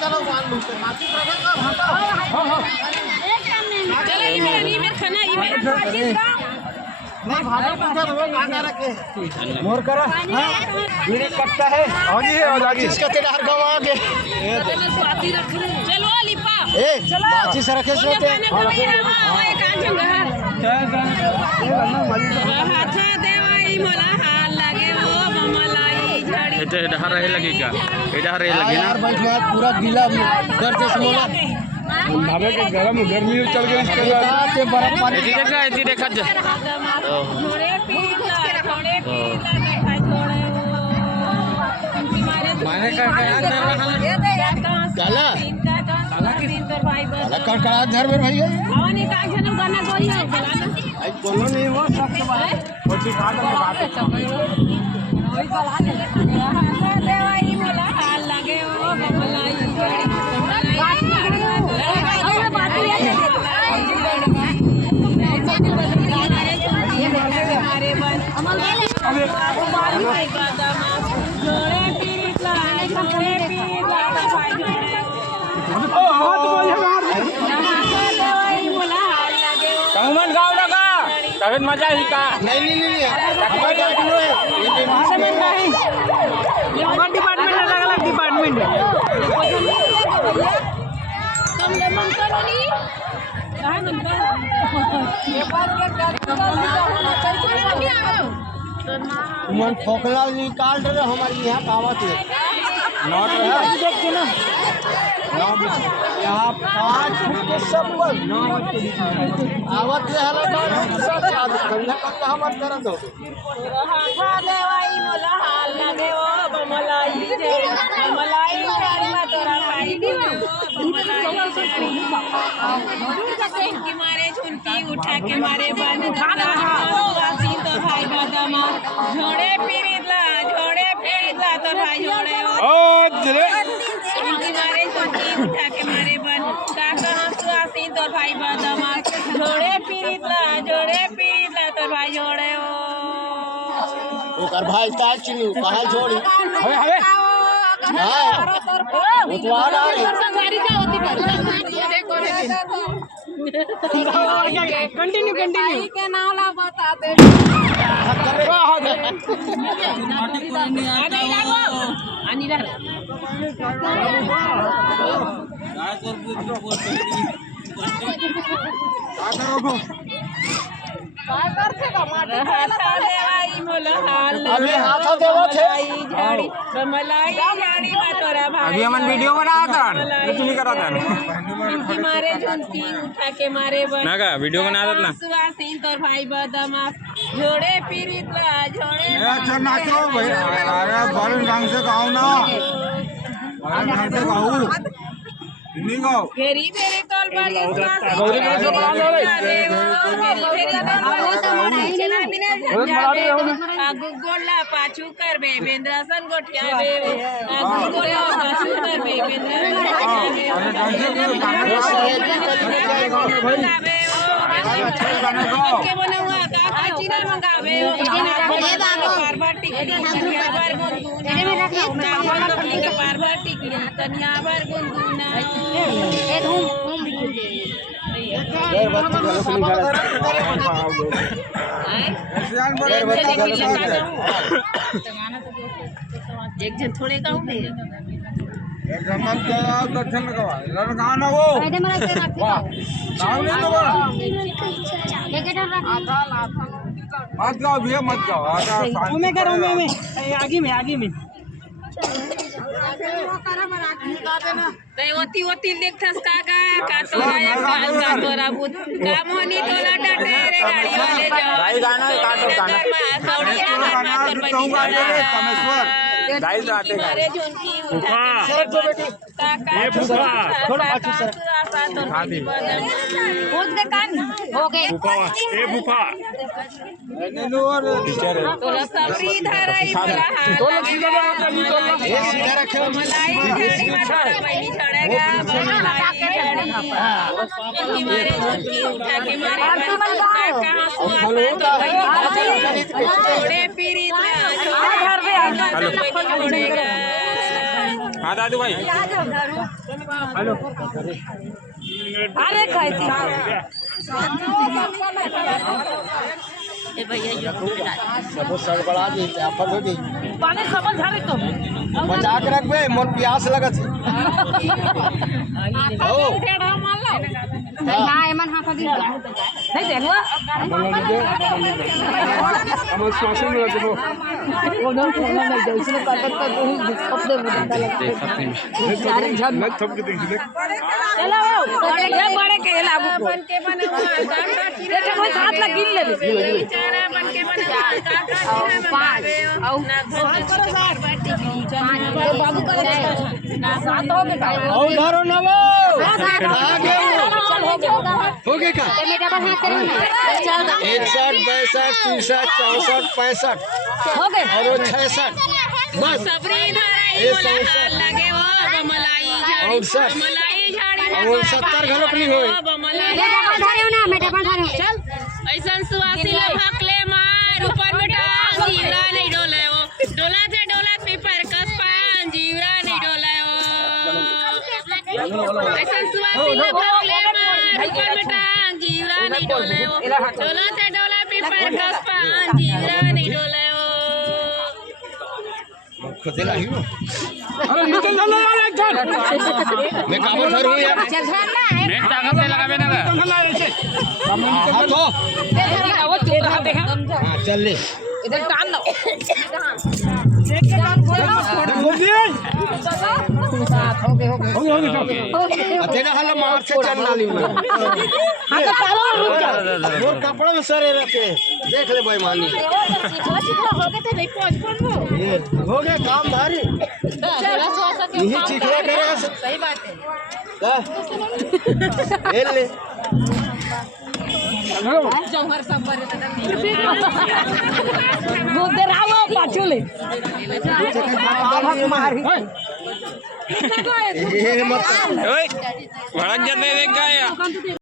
चलो मान लो माची प्रभु का चलो ईमेल खाना ईमेल नहीं भाड़ा पूछा तो गाना रखे मोर करा मेरे कट्टा है आगे है और आगे इसका तेरा हर गांव आगे चलो लिपा ए माची से रखे सोते डहर रहे लगी क्या डहर रहे लगी ना पूरा गीला भी डर से मोला भावे के गरम गर्मी चल गई इसके बाद बर्फ पानी देखा माने का काला कड़कड़ा घर में भाई है बोलो नहीं वो सब तो बात कोई बात नहीं कौन गाँव लगा तभी मजा ही का नहीं डिपार्टमेंट अलग अलग डिपार्टमेंट मन खोखला निकाल रहे हमारे यहाँ कावत है देखते ना यहाँ 5 फुट के सब आवत है सब हमारे करत हो मारे झुनकी उठा के मारे बन तो भाई बदमा झोड़े पीरितला तो भाई झोड़े झुनकी मारे झुनकी उठा के मारे बन का कहां सुआसी तो भाई बदमा झोड़े पीरितला तो भाई झोड़े ओ ओकर भाई का चिनी कहां छोड़ी हवे हां वो तो आ रहा है गाड़ी का होती पर कंटिन्यू के नाम ला बता दे अभी हाथा देवा थे अभी हमन वीडियो बना था तुम्हें करा था मारे झुनकी उठा के मारे ना का वीडियो बना दत ना सुवासीन तोर भाई बदमाश झोड़े पीरितला झोड़े अच्छा नाचो भाई अरे बल ढंग से गाओ ना बल ढंग से गाओ नहीं गाओ फेरी फेरी तोल पर गौरी का जो बना लो रे आगु गोला पाछू करबे बेंद्रासन गोठियाबे आगु गोला पाछू करबे के बनवा का चिनर मंगावे पारवा टिकड़ी तनिया बार गुंदुना पारवा टिकड़ी तनिया बार गुंदुना एक जन थोड़े गाँव में दर्शन लगावा गाना वो मत गाओ भैया मत गाओ आगे में ओती ओती देखथस का तोरा या का तोरा बुध का मोनी तोरा डटे रे गाड़ी वाले जाओ गाना काटो गाना गाइस आते मारे झुनकी उठा ये फुफा थोड़ा पाछू सर खुद के कान हो गए ए फूफा तोरा सबरी धराई बोला सीधा रखे मलाई गाड़ी में बहनी चढ़ेगा मारे झुनकी उठा के मारे कहां सुआ छोड़े पीरी छोड़ेगा हाँ दादू भाई अरे खाई सब सड़बड़ा दी अपन हो गई पानी खबर झारे कब बचा के रखबे मोर प्यास लगत हो ना एमन हाथ दी नहीं देखो हम श्वास में लगे वो नहीं दे इसने काटत का दो अपने मुद्दा लगते सारे झग मैं थप के देख ले चलो बड़े के लागू बन के बनवा देखो कोई हाथ लग गिन ले बेचारा बन के बनवा पांच औ ना बाबू का सात हो गए और धरो ना वो आगे हो गए का 61 62 63 64 65 हो गए और 66 बस सबरी धराई बोला लगे वो बमलाई झाड़ी और सर बमलाई झाड़ी और 70 घरों की होई चल ऐसन सुवासी ले भकले मार ऊपर में टांग जीवरा नहीं डोले वो डोला से डोला पेपर कस पान जीवरा नहीं डोले वो ऐसन सुवासी ले भकले मार ऊपर में टांग जीवरा नहीं डोले वो डोला से डोला पेपर कस पान जीवरा नहीं डोले वो खुदेला ही अरे निकल जा यार एक धर मैं काबू धर हूं यार चल धरना है मैं ताकत से लगावे ना हां तो वो देखा देखा हां चल ले इधर टान दो तेरा हल्ला मार से चल नाली में हां तो पालो रुक जा मोर कपड़ा में सरे रखे देख ले बेईमानी ये हो गया काम भारी यही चिखला करेगा सही बात है ले जौहर सब बरे बोलते रावो पाछुले मारी ये मत ओए भड़क जाते देख गया